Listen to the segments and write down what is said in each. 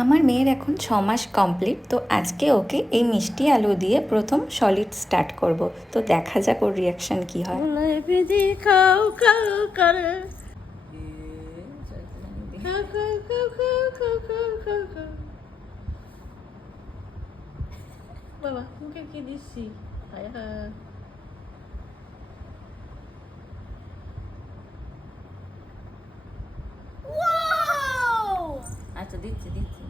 আমার মেয়ের এখন 6 মাস কমপ্লিট, তো আজকে ওকে এই মিষ্টি আলু দিয়ে প্রথম সলিড স্টার্ট করব। তো দেখা যাক ওর রিয়াকশন কি হয়। খাও খাও করে খাও খাও খাও খাও খাও খাও খাও খাও। বাবা মুখে কি দিচ্ছি? হায় হায়। আচ্ছা দিচ্ছি দিচ্ছি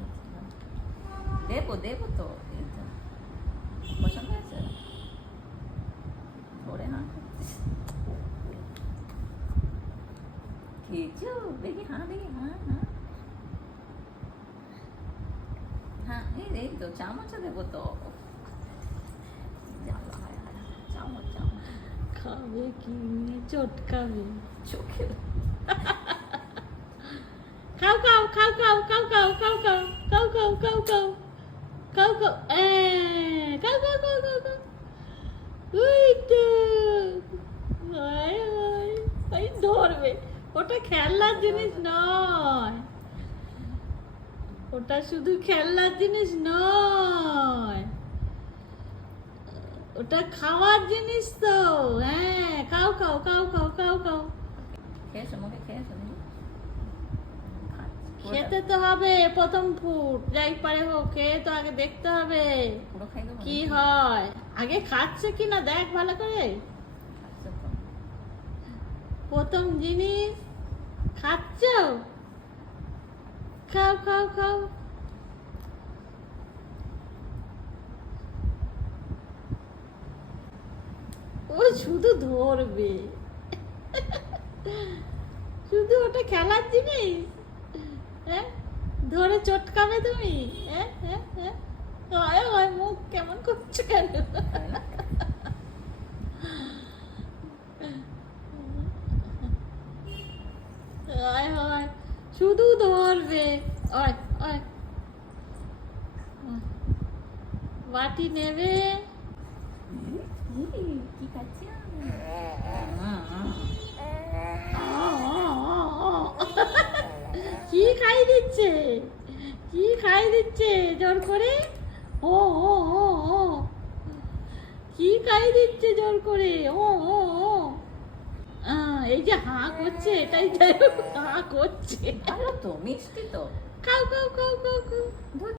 দেবো দেবো তো পছন্দ হয়েছে ধরে হ্যাঁ খেয়েছো দেখি হ্যাঁ দেখি হ্যাঁ হ্যাঁ হ্যাঁ এই তো চামচে দেবো তো চামচ চামচ খাবে কি চটকাবে চোখে খাও খাও খাও খাও খাও খাও খাও খাও খাও খাও খাও খাও খাও খাও খাও খাও খাও খাও খাও ওই তো হায় হায় ওই ধরবে ওটা খেলনার জিনিস নয় ওটা শুধু খেলনার জিনিস নয় ওটা খাওয়ার জিনিস তো হ্যাঁ খাও খাও খাও খাও খাও খাও খেয়েছো মুখে খেয়েছো খেতে তো হবে প্রথম ফুড যাই পারে হোক খেয়ে তো আগে দেখতে হবে কি হয় আগে খাচ্ছে কি না দেখ ভালো করে প্রথম জিনিস খাচ্ছ খাও খাও খাও ও শুধু ধরবে শুধু ওটা খেলার জিনিস হ্যাঁ ধরে চটকাবে তুমি হ্যাঁ হ্যাঁ হ্যাঁ হয় হয় মুখ কেমন করছে কেন হয় হয় শুধু ধরবে ওই ওই বাটি নেবে কি খাচ্ছি কি খাই দিচ্ছে কি খাই দিচ্ছে জোর করে ও ও ও ও কি খাই দিচ্ছে জোর করে ও ও ও এই যে হাঁ করছে এটাই হাঁ করছে ভালো তো মিষ্টি তো খাও খাও খাও খাও খাও